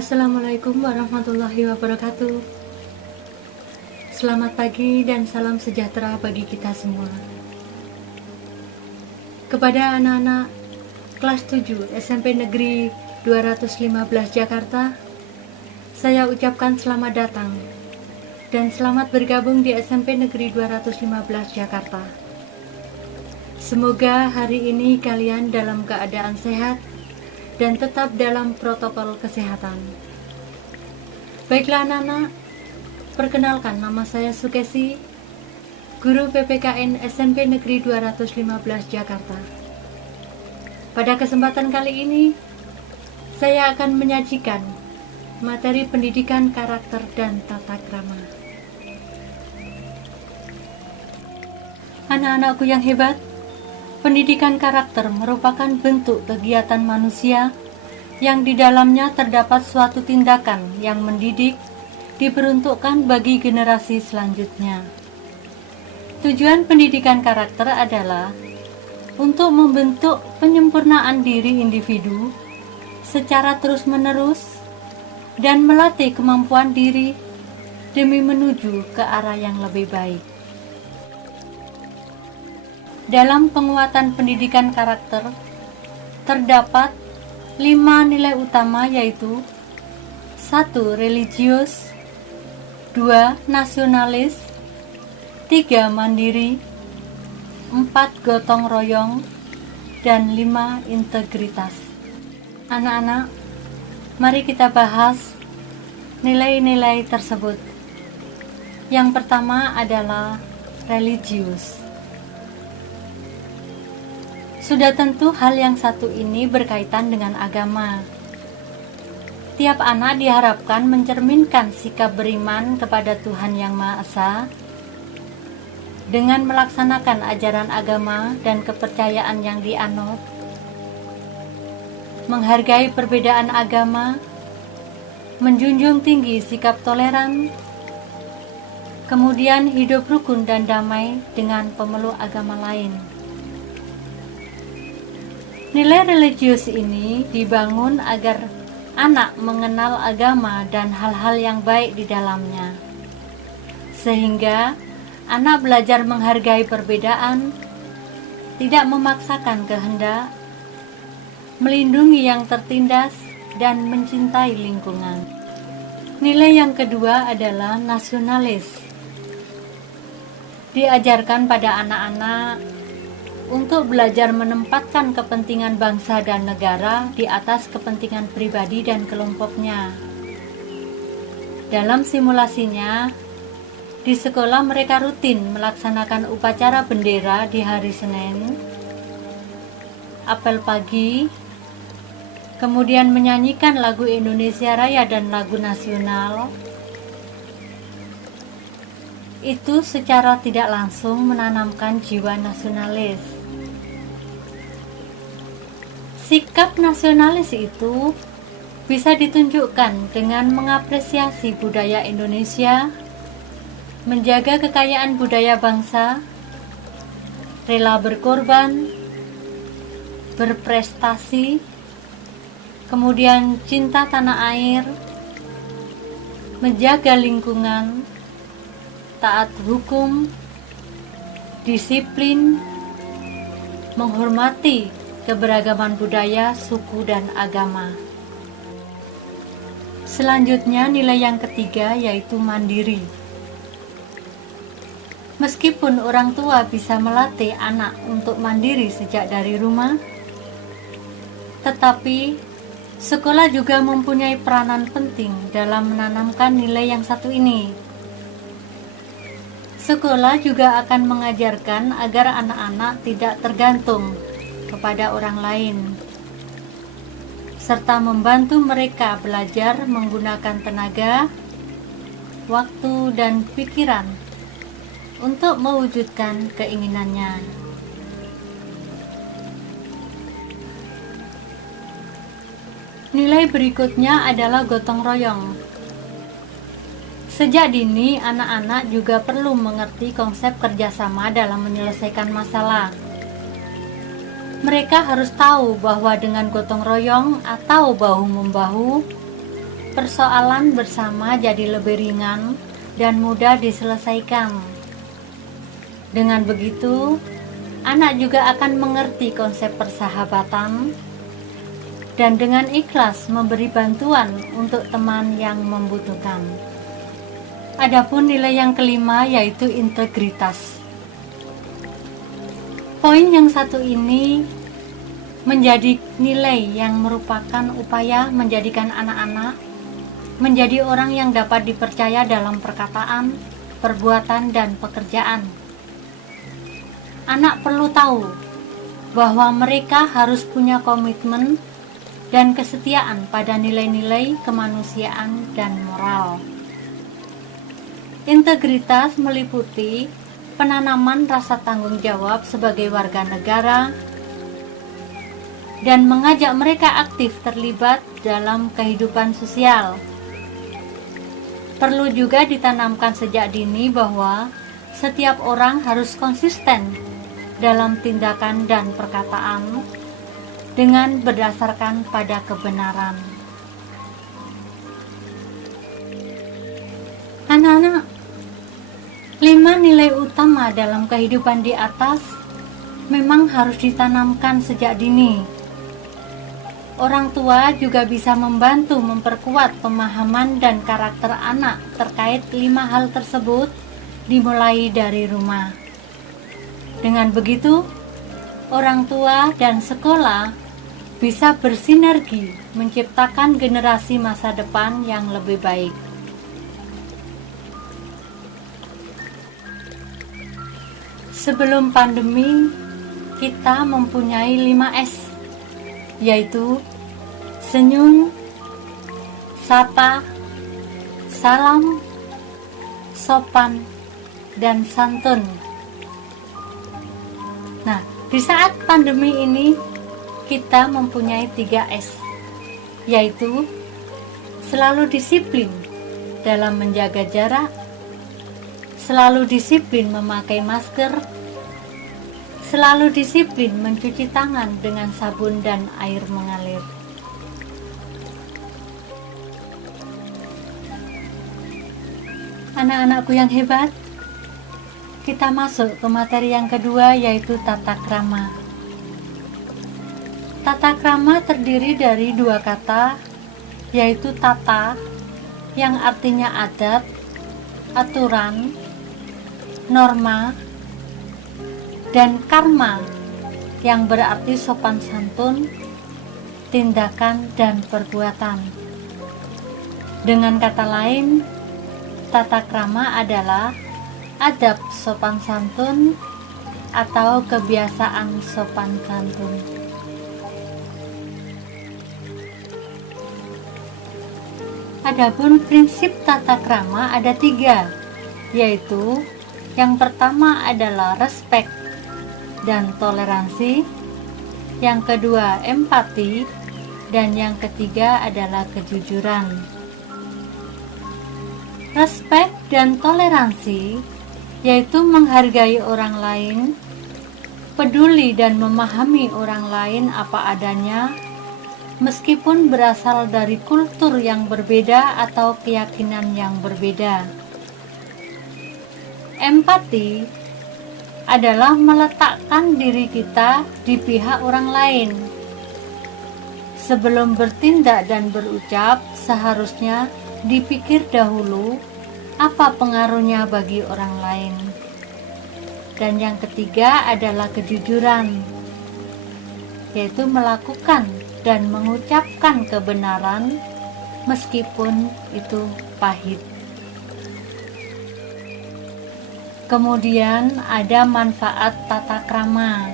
Assalamualaikum warahmatullahi wabarakatuh. Selamat pagi dan salam sejahtera bagi kita semua. Kepada anak-anak kelas 7 SMP Negeri 215 Jakarta, saya ucapkan selamat datang dan selamat bergabung di SMP Negeri 215 Jakarta. Semoga hari ini kalian dalam keadaan sehat dan tetap dalam protokol kesehatan. Baiklah anak-anak, perkenalkan nama saya Sukesi, Guru PPKN SMP Negeri 215 Jakarta. Pada kesempatan kali ini, saya akan menyajikan materi pendidikan karakter dan tata krama. Anak-anakku yang hebat, pendidikan karakter merupakan bentuk kegiatan manusia yang di dalamnya terdapat suatu tindakan yang mendidik, diperuntukkan bagi generasi selanjutnya. Tujuan pendidikan karakter adalah untuk membentuk penyempurnaan diri individu secara terus-menerus dan melatih kemampuan diri demi menuju ke arah yang lebih baik. Dalam penguatan pendidikan karakter, terdapat 5 nilai utama yaitu 1. Religius, 2. Nasionalis, 3. Mandiri, 4. Gotong royong, dan 5. Integritas. Anak-anak, mari kita bahas nilai-nilai tersebut. Yang pertama adalah religius. Sudah tentu hal yang satu ini berkaitan dengan agama. Tiap anak diharapkan mencerminkan sikap beriman kepada Tuhan Yang Maha Esa dengan melaksanakan ajaran agama dan kepercayaan yang dianut, menghargai perbedaan agama, menjunjung tinggi sikap toleran, kemudian hidup rukun dan damai dengan pemeluk agama lain. Nilai religius ini dibangun agar anak mengenal agama dan hal-hal yang baik di dalamnya, sehingga anak belajar menghargai perbedaan, tidak memaksakan kehendak, melindungi yang tertindas, dan mencintai lingkungan. Nilai yang kedua adalah nasionalis. Diajarkan pada anak-anak untuk belajar menempatkan kepentingan bangsa dan negara di atas kepentingan pribadi dan kelompoknya. Dalam simulasinya, di sekolah mereka rutin melaksanakan upacara bendera di hari Senin, apel pagi, kemudian menyanyikan lagu Indonesia Raya dan lagu nasional. Itu secara tidak langsung menanamkan jiwa nasionalis. Sikap nasionalis itu bisa ditunjukkan dengan mengapresiasi budaya Indonesia, menjaga kekayaan budaya bangsa, rela berkorban, berprestasi, kemudian cinta tanah air, menjaga lingkungan, taat hukum, disiplin, menghormati keberagaman budaya, suku, dan agama. Selanjutnya nilai yang ketiga yaitu mandiri. Meskipun orang tua bisa melatih anak untuk mandiri sejak dari rumah, tetapi sekolah juga mempunyai peranan penting dalam menanamkan nilai yang satu ini. Sekolah juga akan mengajarkan agar anak-anak tidak tergantung kepada orang lain, serta membantu mereka belajar menggunakan tenaga, waktu, dan pikiran untuk mewujudkan keinginannya. Nilai berikutnya adalah gotong royong. Sejak dini, anak-anak juga perlu mengerti konsep kerjasama dalam menyelesaikan masalah. Mereka harus tahu bahwa dengan gotong royong atau bahu-membahu, persoalan bersama jadi lebih ringan dan mudah diselesaikan. Dengan begitu, anak juga akan mengerti konsep persahabatan dan dengan ikhlas memberi bantuan untuk teman yang membutuhkan. Adapun nilai yang kelima yaitu integritas. Poin yang satu ini menjadi nilai yang merupakan upaya menjadikan anak-anak menjadi orang yang dapat dipercaya dalam perkataan, perbuatan, dan pekerjaan. Anak perlu tahu bahwa mereka harus punya komitmen dan kesetiaan pada nilai-nilai kemanusiaan dan moral. Integritas meliputi penanaman rasa tanggung jawab sebagai warga negara dan mengajak mereka aktif terlibat dalam kehidupan sosial. Perlu juga ditanamkan sejak dini bahwa setiap orang harus konsisten dalam tindakan dan perkataan dengan berdasarkan pada kebenaran. Anak-anak, 5 nilai utama dalam kehidupan di atas memang harus ditanamkan sejak dini. Orang tua juga bisa membantu memperkuat pemahaman dan karakter anak terkait 5 hal tersebut dimulai dari rumah. Dengan begitu, orang tua dan sekolah bisa bersinergi menciptakan generasi masa depan yang lebih baik. Sebelum pandemi, kita mempunyai 5S, yaitu senyum, sapa, salam, sopan, dan santun. Nah, di saat pandemi ini, kita mempunyai 3S, yaitu selalu disiplin dalam menjaga jarak, selalu disiplin memakai masker, selalu disiplin mencuci tangan dengan sabun dan air mengalir. Anak-anakku yang hebat, kita masuk ke materi yang kedua yaitu tata krama. Tata krama terdiri dari 2 kata, yaitu tata yang artinya adat, aturan, norma, dan karma yang berarti sopan santun, tindakan, dan perbuatan. Dengan kata lain, tata krama adalah adab sopan santun atau kebiasaan sopan santun. Adapun prinsip tata krama ada 3, yaitu yang pertama adalah respect dan toleransi, yang kedua empati, dan yang ketiga adalah kejujuran. Respect dan toleransi yaitu menghargai orang lain, peduli dan memahami orang lain apa adanya, meskipun berasal dari kultur yang berbeda atau keyakinan yang berbeda. Empati adalah meletakkan diri kita di pihak orang lain. Sebelum bertindak dan berucap, seharusnya dipikir dahulu apa pengaruhnya bagi orang lain. Dan yang ketiga adalah kejujuran, yaitu melakukan dan mengucapkan kebenaran meskipun itu pahit. Kemudian ada manfaat tata krama.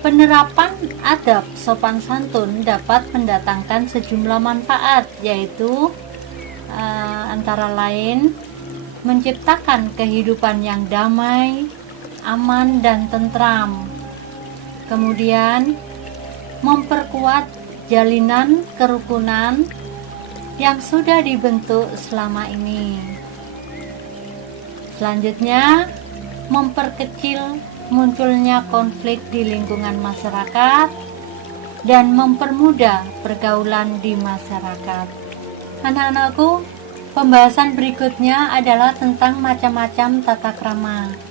Penerapan adab sopan santun dapat mendatangkan sejumlah manfaat, yaitu antara lain menciptakan kehidupan yang damai, aman, dan tentram. Kemudian memperkuat jalinan kerukunan yang sudah dibentuk selama ini. Selanjutnya, memperkecil munculnya konflik di lingkungan masyarakat, dan mempermudah pergaulan di masyarakat. Anak-anakku, pembahasan berikutnya adalah tentang macam-macam tata krama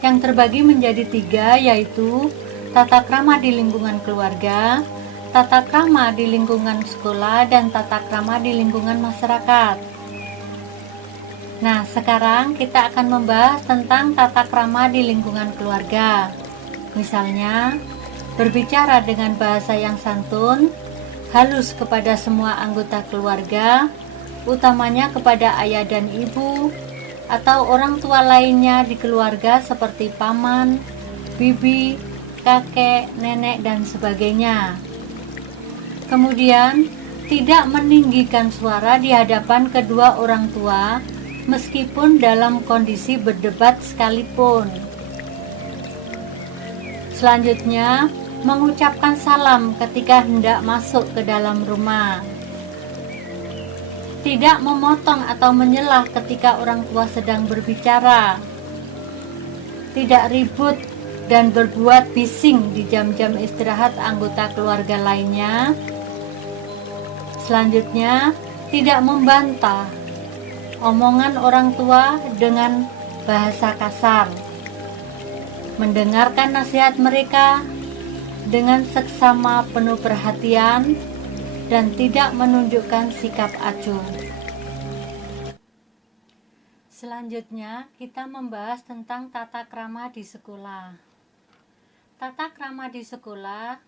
yang terbagi menjadi 3, yaitu tata krama di lingkungan keluarga, tata krama di lingkungan sekolah, dan tata krama di lingkungan masyarakat. Nah, sekarang kita akan membahas tentang tata krama di lingkungan keluarga. Misalnya, berbicara dengan bahasa yang santun, halus kepada semua anggota keluarga, utamanya kepada ayah dan ibu, atau orang tua lainnya di keluarga seperti paman, bibi, kakek, nenek, dan sebagainya. Kemudian, tidak meninggikan suara di hadapan kedua orang tua, meskipun dalam kondisi berdebat sekalipun. Selanjutnya, mengucapkan salam ketika hendak masuk ke dalam rumah. Tidak memotong atau menyelah ketika orang tua sedang berbicara. Tidak ribut dan berbuat bising di jam-jam istirahat anggota keluarga lainnya. Selanjutnya, tidak membantah omongan orang tua dengan bahasa kasar. Mendengarkan nasihat mereka dengan seksama penuh perhatian dan tidak menunjukkan sikap acuh. Selanjutnya, kita membahas tentang tata krama di sekolah. Tata krama di sekolah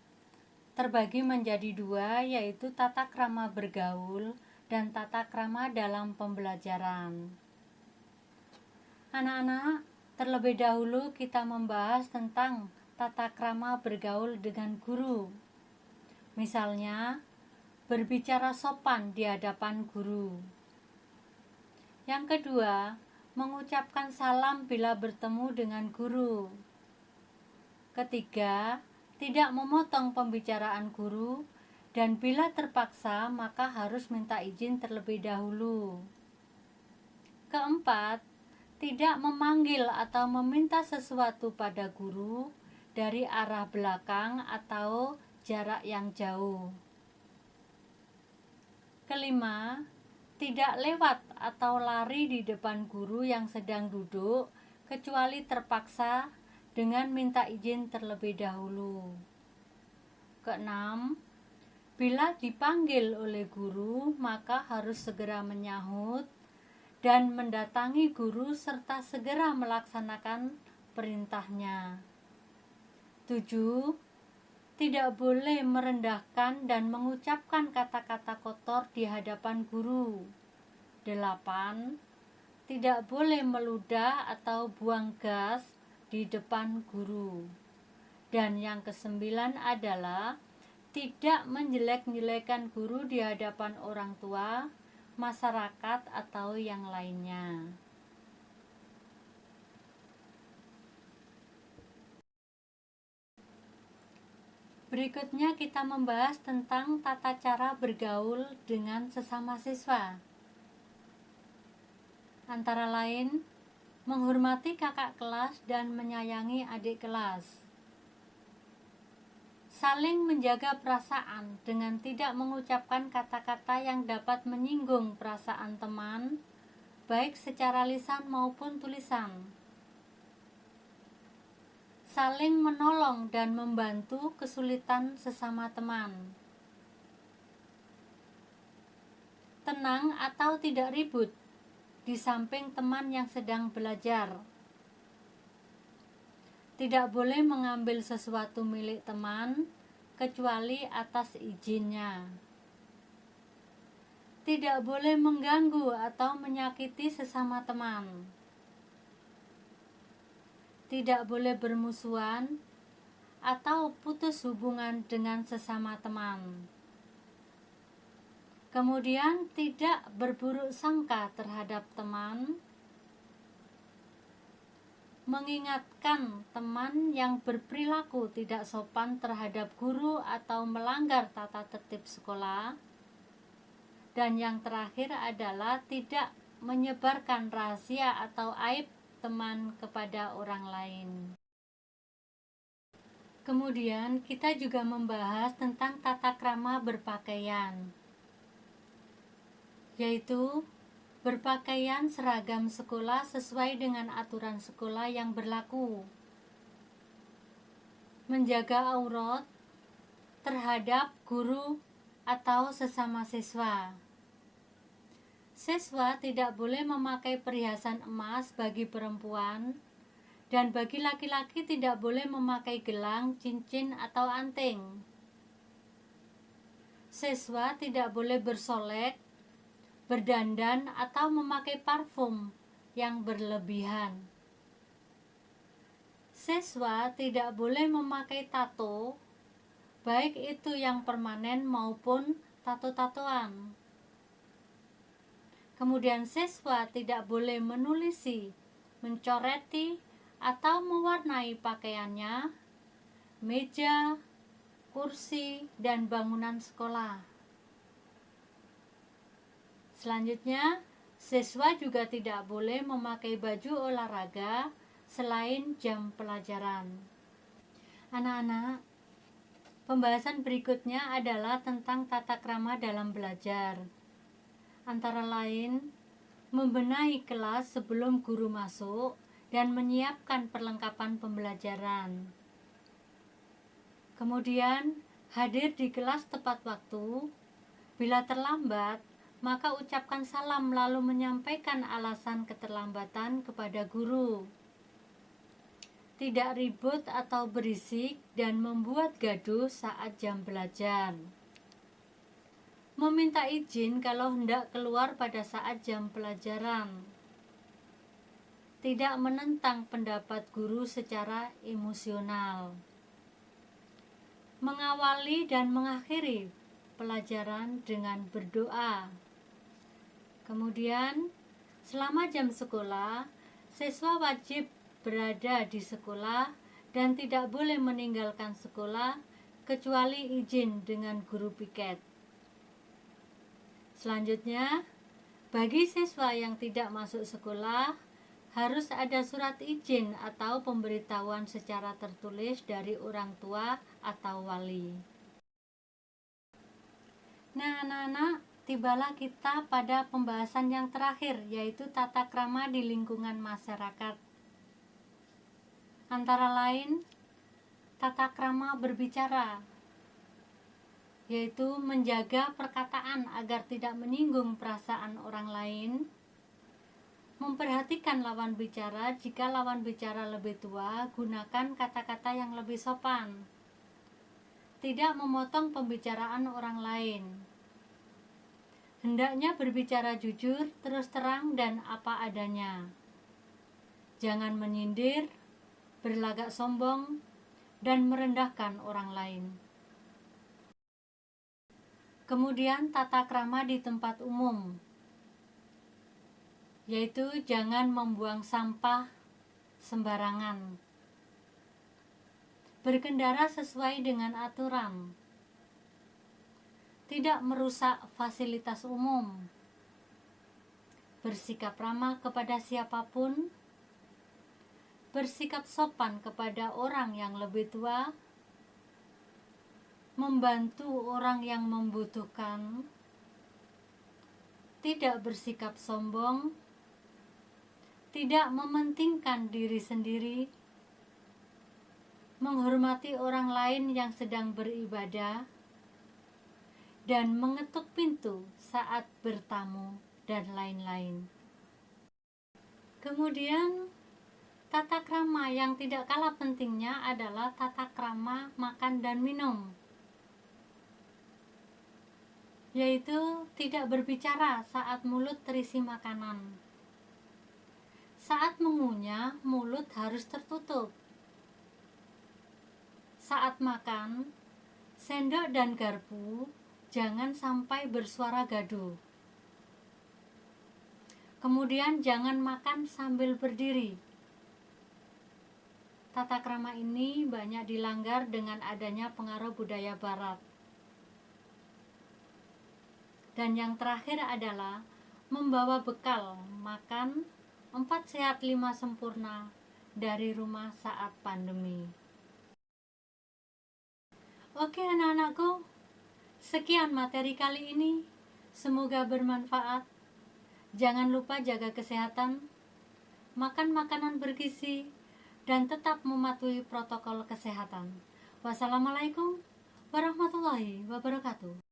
terbagi menjadi 2, yaitu tata krama bergaul dan tata krama dalam pembelajaran. Anak-anak, terlebih dahulu kita membahas tentang tata krama bergaul dengan guru. Misalnya, berbicara sopan di hadapan guru. Yang kedua, mengucapkan salam bila bertemu dengan guru. Ketiga, tidak memotong pembicaraan guru, dan bila terpaksa maka harus minta izin terlebih dahulu. Keempat, tidak memanggil atau meminta sesuatu pada guru dari arah belakang atau jarak yang jauh. Kelima, tidak lewat atau lari di depan guru yang sedang duduk, kecuali terpaksa dengan minta izin terlebih dahulu. Keenam, bila dipanggil oleh guru, maka harus segera menyahut dan mendatangi guru serta segera melaksanakan perintahnya. 7. Tidak boleh merendahkan dan mengucapkan kata-kata kotor di hadapan guru. 8. Tidak boleh meludah atau buang gas di depan guru. Dan yang ke-9 adalah tidak menjelek-jelekan guru di hadapan orang tua, masyarakat, atau yang lainnya. Berikutnya kita membahas tentang tata cara bergaul dengan sesama siswa. Antara lain, menghormati kakak kelas dan menyayangi adik kelas. Saling menjaga perasaan dengan tidak mengucapkan kata-kata yang dapat menyinggung perasaan teman, baik secara lisan maupun tulisan. Saling menolong dan membantu kesulitan sesama teman. Tenang atau tidak ribut di samping teman yang sedang belajar. Tidak boleh mengambil sesuatu milik teman kecuali atas izinnya. Tidak boleh mengganggu atau menyakiti sesama teman. Tidak boleh bermusuhan atau putus hubungan dengan sesama teman. Kemudian tidak berburuk sangka terhadap teman, mengingatkan teman yang berperilaku tidak sopan terhadap guru atau melanggar tata tertib sekolah. Dan yang terakhir adalah tidak menyebarkan rahasia atau aib teman kepada orang lain. Kemudian kita juga membahas tentang tata krama berpakaian, yaitu berpakaian seragam sekolah sesuai dengan aturan sekolah yang berlaku, menjaga aurat terhadap guru atau sesama siswa. Siswa tidak boleh memakai perhiasan emas bagi perempuan, dan bagi laki-laki tidak boleh memakai gelang, cincin, atau anting. Siswa tidak boleh bersolek, berdandan, atau memakai parfum yang berlebihan. Siswa tidak boleh memakai tato, baik itu yang permanen maupun tato-tatoan. Kemudian siswa tidak boleh menulisi, mencoreti, atau mewarnai pakaiannya, meja, kursi, dan bangunan sekolah. Selanjutnya, siswa juga tidak boleh memakai baju olahraga selain jam pelajaran. Anak-anak, pembahasan berikutnya adalah tentang tata krama dalam belajar. Antara lain, membenahi kelas sebelum guru masuk dan menyiapkan perlengkapan pembelajaran. Kemudian, hadir di kelas tepat waktu. Bila terlambat, maka ucapkan salam lalu menyampaikan alasan keterlambatan kepada guru. Tidak ribut atau berisik dan membuat gaduh saat jam belajar. Meminta izin kalau hendak keluar pada saat jam pelajaran. Tidak menentang pendapat guru secara emosional. Mengawali dan mengakhiri pelajaran dengan berdoa. Kemudian, selama jam sekolah, siswa wajib berada di sekolah dan tidak boleh meninggalkan sekolah kecuali izin dengan guru piket. Selanjutnya, bagi siswa yang tidak masuk sekolah, harus ada surat izin atau pemberitahuan secara tertulis dari orang tua atau wali. Nah, anak-anak, tibalah kita pada pembahasan yang terakhir, yaitu tata krama di lingkungan masyarakat. Antara lain, tata krama berbicara, yaitu menjaga perkataan agar tidak menyinggung perasaan orang lain. Memperhatikan lawan bicara, jika lawan bicara lebih tua, gunakan kata-kata yang lebih sopan. Tidak memotong pembicaraan orang lain. Hendaknya berbicara jujur, terus terang, dan apa adanya. Jangan menyindir, berlagak sombong, dan merendahkan orang lain. Kemudian tata krama di tempat umum, yaitu jangan membuang sampah sembarangan. Berkendara sesuai dengan aturan. Tidak merusak fasilitas umum. Bersikap ramah kepada siapapun. Bersikap sopan kepada orang yang lebih tua. Membantu orang yang membutuhkan. Tidak bersikap sombong. Tidak mementingkan diri sendiri. Menghormati orang lain yang sedang beribadah. Dan mengetuk pintu saat bertamu, dan lain-lain. Kemudian, tata krama yang tidak kalah pentingnya adalah tata krama makan dan minum, yaitu tidak berbicara saat mulut terisi makanan. Saat mengunyah, mulut harus tertutup. Saat makan, sendok dan garpu jangan sampai bersuara gaduh. Kemudian jangan makan sambil berdiri. Tata krama ini banyak dilanggar dengan adanya pengaruh budaya barat. Dan yang terakhir adalah membawa bekal makan 4 sehat 5 sempurna dari rumah saat pandemi. Oke anak-anakku, sekian materi kali ini. Semoga bermanfaat. Jangan lupa jaga kesehatan, makan makanan bergizi, dan tetap mematuhi protokol kesehatan. Wassalamualaikum warahmatullahi wabarakatuh.